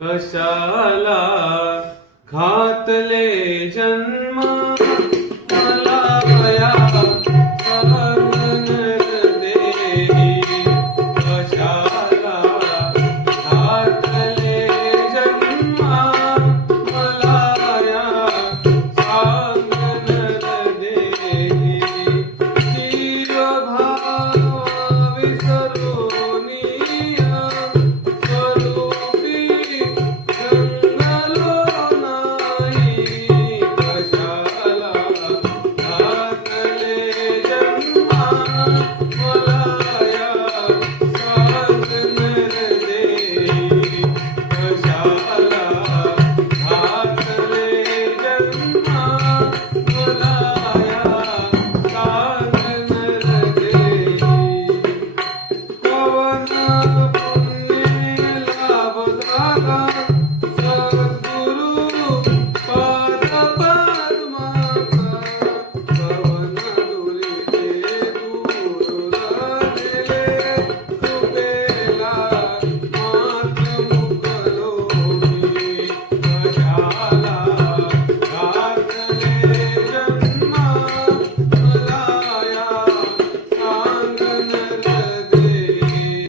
कशाला घातले जन्म मला या सगन देही कशाला घातले जन्म मला या सगन देही चिरभाव विसरुनिया स्वरूपी जंगलो नाही कशाला घातले जन्मा मला या सगन देही कशाला घातले जन्मा मला या सगन देही पवन पुण्य लाभ जागा